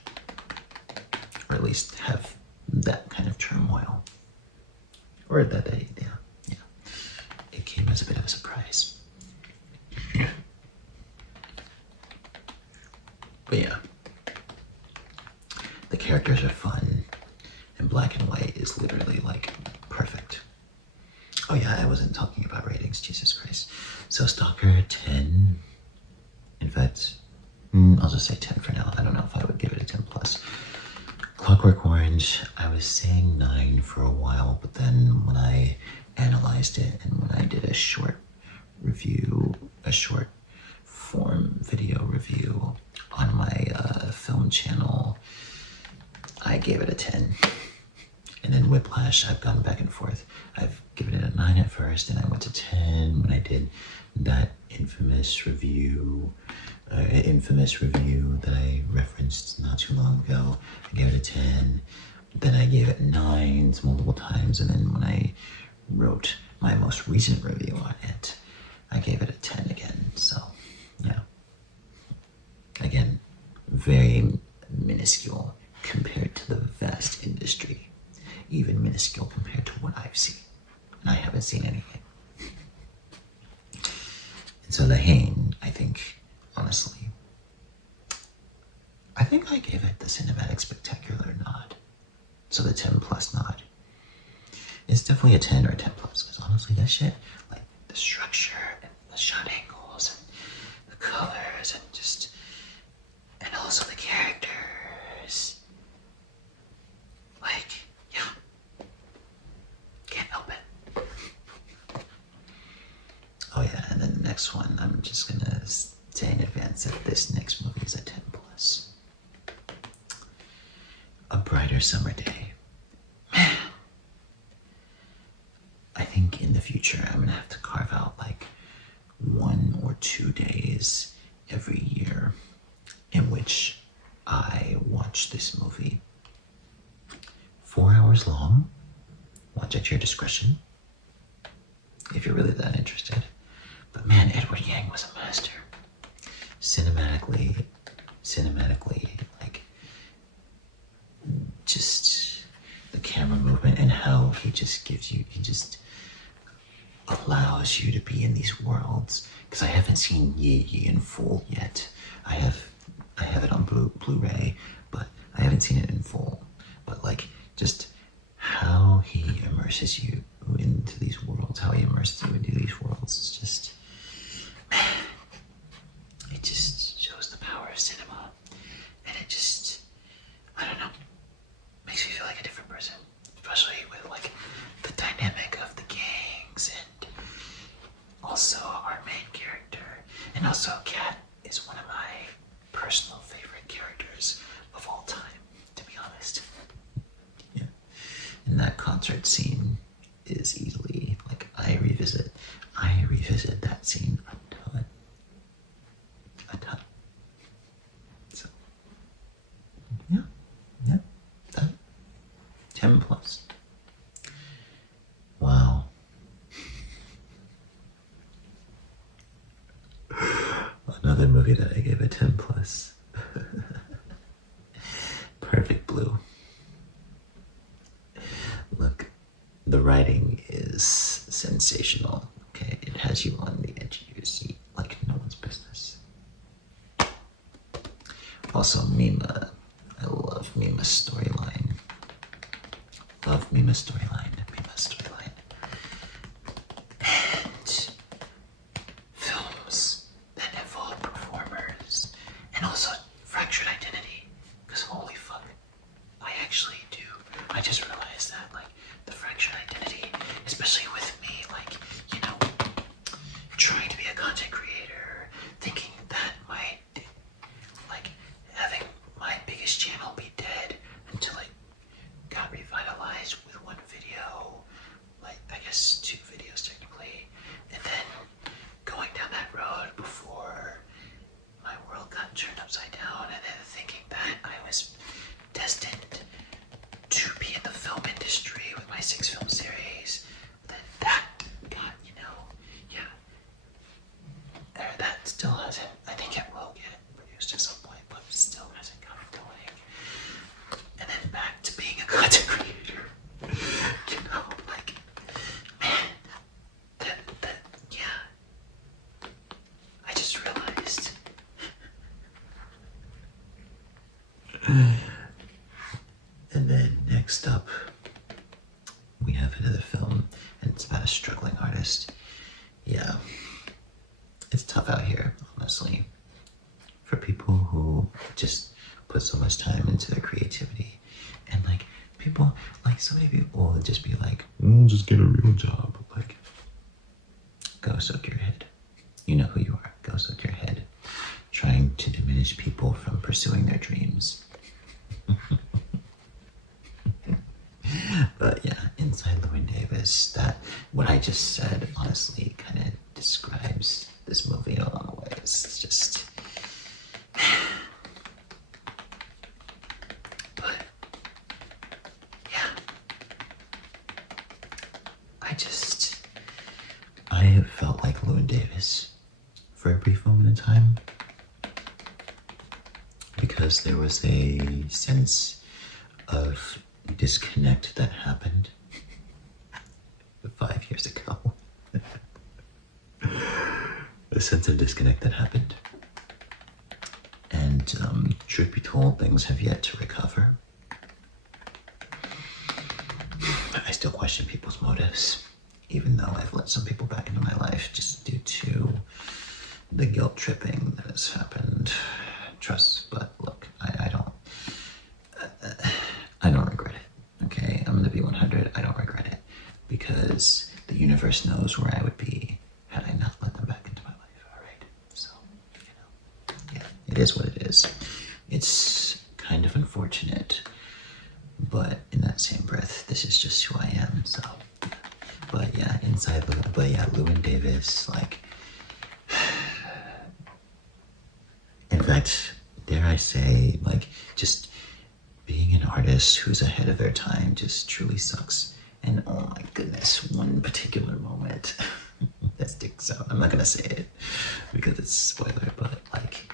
or at least have that kind of turmoil, or that they, yeah, it came as a bit of a surprise. But yeah, the characters are fun, and black and white is literally like perfect. Oh yeah, I wasn't talking about ratings, Jesus Christ. So Stalker, 10. In fact, I'll just say 10 for now. I don't know if I would give it a 10 plus. Clockwork Orange, I was saying 9 for a while, but then when I analyzed it and when I did a short review, a short form video review on my film channel, I gave it a 10. And then Whiplash, I've gone back and forth. I've given it a 9 at first, and I went to 10 when I did that infamous review that I referenced not too long ago. I gave it a 10. Then I gave it 9s multiple times, and then when I wrote my most recent review on it, I gave it a 10 again. So, yeah. Again, very minuscule compared to the vast industry. Even minuscule compared to what I've seen. And I haven't seen anything. And so Lahane, I think, honestly, I think I gave it the cinematic spectacular nod. So the 10 plus nod. It's definitely a 10 or a 10 plus, because honestly that shit, like the structure and the shot angles and the colors and just better summer day. Man, I think in the future I'm gonna have to carve out like 1 or 2 days every year in which I watch this movie. 4 hours long. Watch at your discretion if you're really that interested. But man, Edward Yang was a master. Cinematically, like, just the camera movement and how he just allows you to be in these worlds. Because I haven't seen Yi Yi in full yet. I have it on Blu-ray, but I haven't seen it in full. But like, just how he immerses you into these worlds, how he immerses you into these worlds, is just, man, it just shows the power of cinema. And it just, I don't know, makes me feel like a different person. Especially with like the dynamic of the gangs and also our main character. And also Kat is one of my personal favorite characters of all time, to be honest. Yeah. And that concert scene is easily, like, I revisit that scene a ton. So, yeah, that 10 plus. Wow. Another movie that I gave a 10 plus. Perfect Blue. Look, the writing is sensational. Okay, it has you on the edge of your seat like no one's business. Also, Mima. I love Mima's storyline. Mima's storyline. And films that involve performers and also fractured identity. Because holy fuck, I actually do. I just realized that, like, the fractured identity, especially with me, like, you know, trying to be a content creator, thinking that having my biggest channel be dead until it got revitalized with one video, like, I guess 2 videos technically, and then going down that road before my world got turned upside down, and then thinking that I was destined to be in the film industry with my 6 film series. Then that got, that still hasn't, I think it will get produced at some point, but still hasn't gotten going. And then back to being a content creator. Like, man, I just realized. And then next up, we have another film, and it's about a struggling artist. Yeah, it's tough out here, honestly, for people who just put so much time into their creativity. And like, people, like, so many people will just be like, just get a real job. Like, go soak your head. You know who you are. Go soak your head. Trying to diminish people from pursuing their dreams. But yeah, inside Llewyn Davis, that, what I just said, honestly, kind of describes this movie in a lot of ways. It's just, but yeah, I have felt like Llewyn Davis for a brief moment in time, because there was a sense of disconnect that happened 5 years ago. A sense of disconnect that happened. And truth be told, things have yet to recover. I still question people's motives, even though I've let some people back into my life just due to the guilt tripping that has happened. Trust, but look, I don't regret it. Okay, I'm gonna be 100. I don't regret it, because the universe knows where I would be had I not let them back into my life. All right, so yeah, it is what it is. It's kind of unfortunate, but in that same breath, this is just who I am. So, but yeah, Llewyn Davis, like, in fact, dare I say, like, just being an artist who's ahead of their time just truly sucks. And oh my goodness, one particular moment that sticks out. I'm not gonna say it because it's spoiler, but like,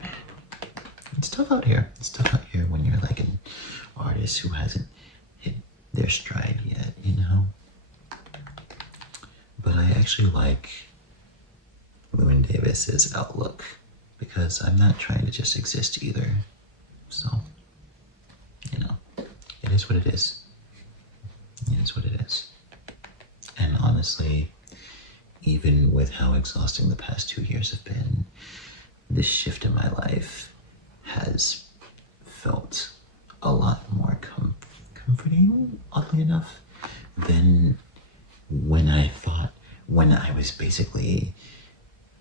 man, it's tough out here. It's tough out here when you're like an artist who hasn't hit their stride yet, you know? But I actually like Llewyn Davis's outlook because I'm not trying to just exist either. So, you know, it is what it is. It is what it is. And honestly, even with how exhausting the past 2 years have been, this shift in my life has felt a lot more comforting, oddly enough, than when I was basically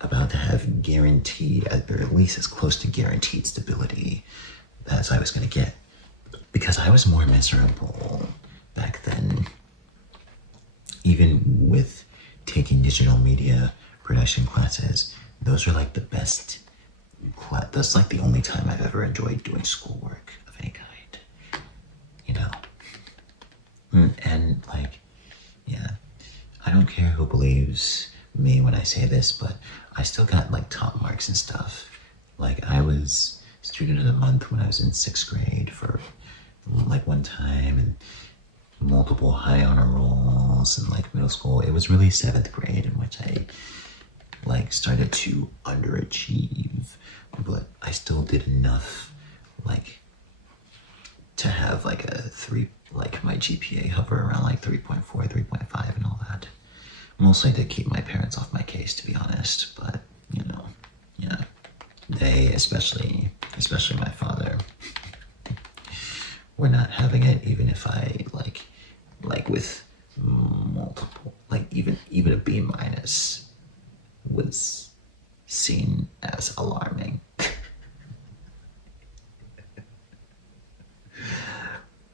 about to have guaranteed, or at least as close to guaranteed stability as I was going to get. Because I was more miserable back then, even with taking digital media production classes. Those are like the best that's like the only time I've ever enjoyed doing schoolwork of any kind, you know? And like, yeah, I don't care who believes me when I say this, but I still got like top marks and stuff. Like, I was student of the month when I was in 6th grade for like one time, and multiple high honor rolls in like middle school. It was really 7th grade in which I like started to underachieve, but I still did enough like to have like a 3, like my GPA hover around like 3.4, 3.5 and all that. Mostly to keep my parents off my case, to be honest, but you know, yeah, they, especially my father, were not having it, even if I like with multiple, like even a B minus was seen as alarming.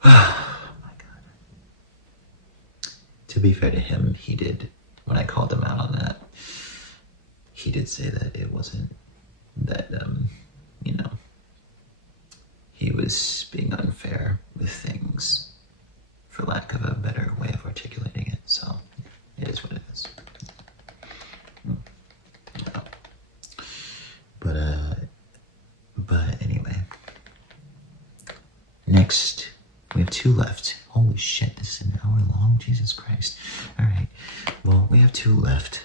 Oh my god. To be fair to him, he did, when I called him out on that, he did say that it wasn't that, you know, he was being unfair with things, for lack of a better way of articulating it. So it is what it is. Yeah. But anyway, next we have 2 left. Holy shit, this is an hour long. Jesus Christ. All right, well, we have 2 left.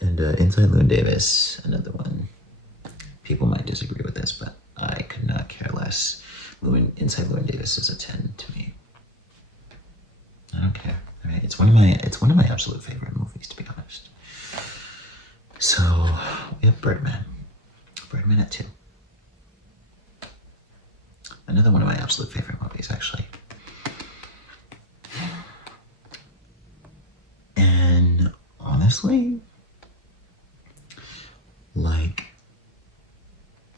And Inside Llewyn Davis, another one. People might disagree with this, but I could not care less. Inside Llewyn Davis is a 10 to me. I don't care. All right, it's one of my absolute favorite movies, to be honest. So we have Birdman at 2. Another one of my absolute favorite movies, actually. And honestly, like,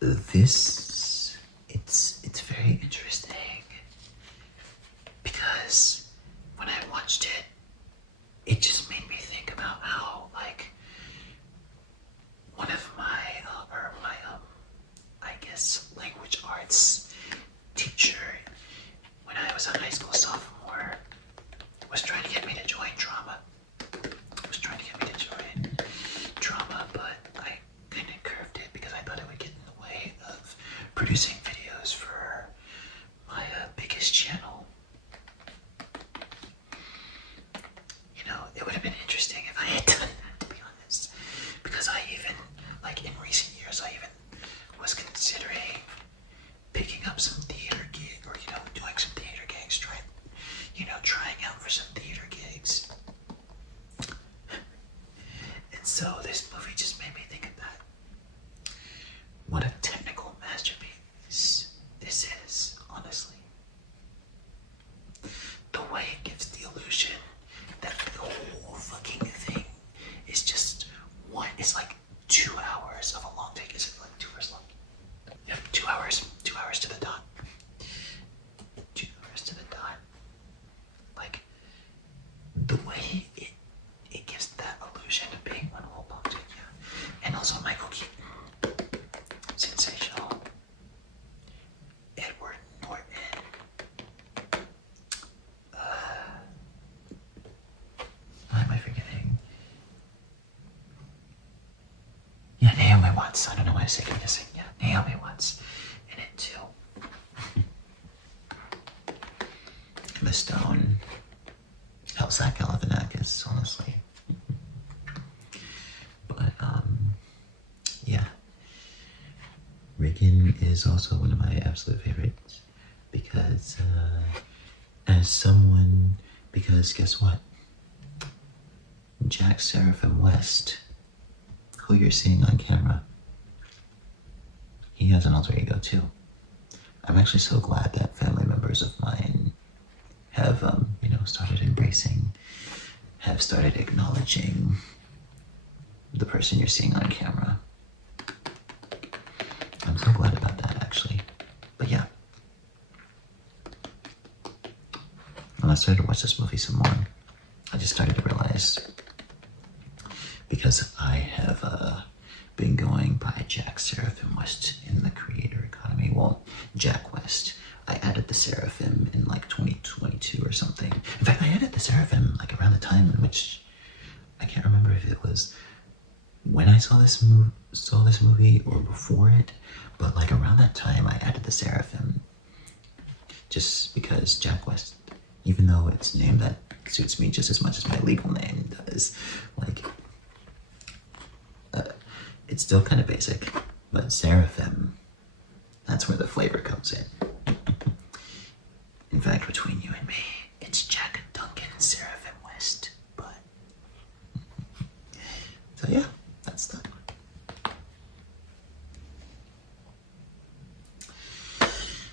this, it's very interesting because when I watched it, it just made me think about how, like, one of my I guess language arts teacher when I was a high school sophomore was trying to get me to join drama. But I kind of curved it because I thought it would get in the way of producing videos for my biggest channel. You know, it would have been interesting if I had done that, to be honest, because I even, like, in recent years, I even was considering picking up some theater gig, or, you know, doing some theater gigs, trying out for some theater gigs. And so this movie just made me think of that. What a technical masterpiece Sake of Missing. Yeah, Naomi Watts in it too. Emma Stone. Zach Galifianakis, honestly. But yeah. Reagan is also one of my absolute favorites because because guess what? Jack Seraphim West, who you're seeing on camera, he has an alter ego too. I'm actually so glad that family members of mine have, started acknowledging the person you're seeing on camera. I'm so glad about that, actually. But yeah. When I started to watch this movie some more, I just started to realize, because I have been going by Jack Seraphim West in the creator economy. Well, Jack West. I added the Seraphim in like 2022 or something. In fact, I added the Seraphim like around the time in which, I can't remember if it was when I saw this movie or before it, but like around that time I added the Seraphim just because Jack West, even though it's a name that suits me just as much as my legal name does, like it's still kind of basic, but Seraphim, that's where the flavor comes in. In fact, between you and me, it's Jack Duncan Seraphim West, but so yeah, that's that one.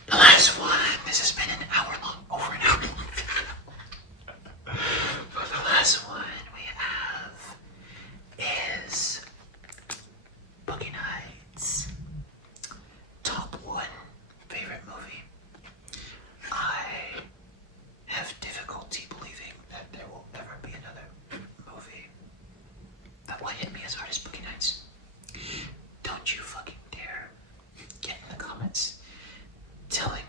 The last one, this has been an hour long, over an hour long. But the last one we have is Boogie Nights. Top 1 favorite movie. I have difficulty believing that there will ever be another movie that will hit me as hard as Boogie Nights. Don't you fucking dare get in the comments telling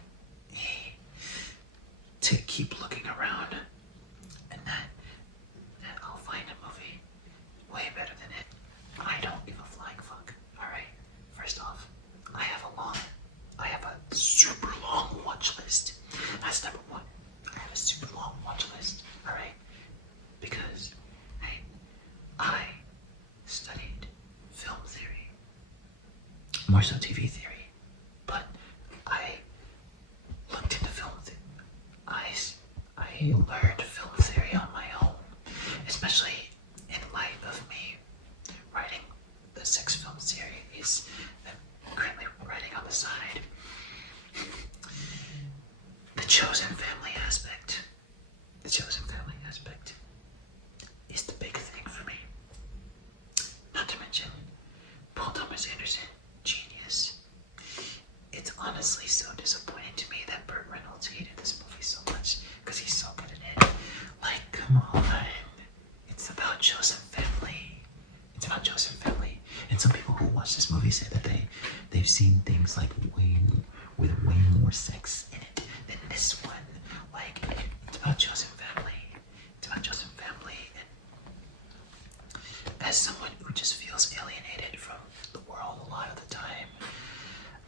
me to keep looking around and that I'll find a movie way better than it. I don't give a flying fuck. Alright, first off, I have a super long watch list. That's number 1. I have a super long watch list. Alright? Because, hey, I studied film theory. More so TV theory. But I looked into film theory. I learned film theory on my own. Especially in light of me writing the 6 film series that I'm currently writing on the side. The chosen family aspect is the big thing for me. Not to mention Paul Thomas Anderson, genius. It's honestly so disappointing to me that Burt Reynolds hated this movie so much because he's so good at it. Like, come on. It's about chosen family. And some people who watch this movie say that they've seen things like with way more sex in it than this one. Like, it's about chosen family. And as someone who just feels alienated from the world a lot of the time,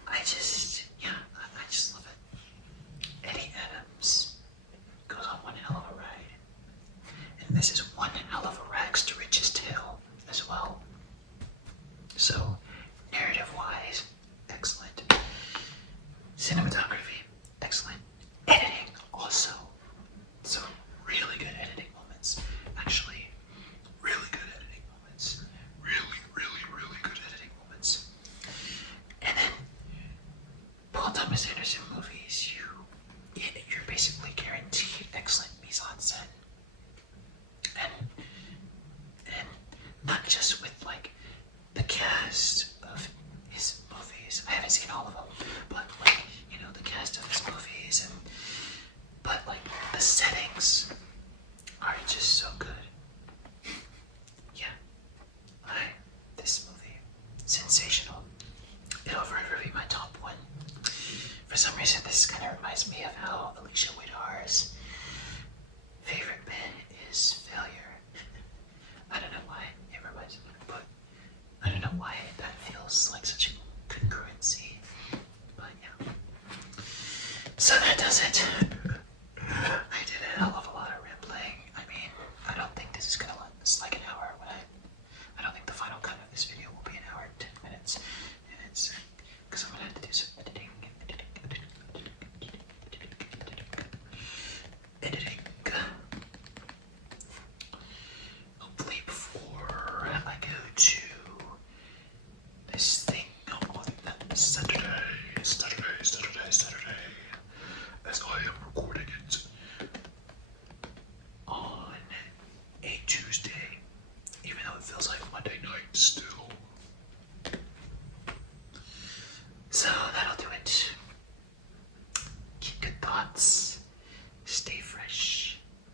I just love it. Eddie Adams goes on one hell of a ride. And this is one hell of a rags to riches tale as well. So, narrative-wise, excellent. Cinematography, excellent. Editing, also. So, really good editing moments. Actually, really good editing moments. Really, really, really good editing moments. And then, Paul Thomas Anderson movies, you're basically guaranteed excellent mise-en-scène. And not just with, like, the cast of his movies. I haven't seen all of them, but like, the cast of his movies but like the settings are just so good. Yeah. This movie, sensational. It'll forever be my top 1. For some reason, this kind of reminds me of how Alicia Widar's favorite band is Failure. I don't know why it reminds me, but I don't know why that feels like such a was it. I did a hell of a lot of rambling. I mean, I don't think this is gonna last like an hour. I don't think the final cut of this video will be an hour and 10 minutes. And it's because I'm gonna have to do some editing. Hopefully before I go to this thing on Saturday, as I am recording it on a Tuesday, even though it feels like Monday night still.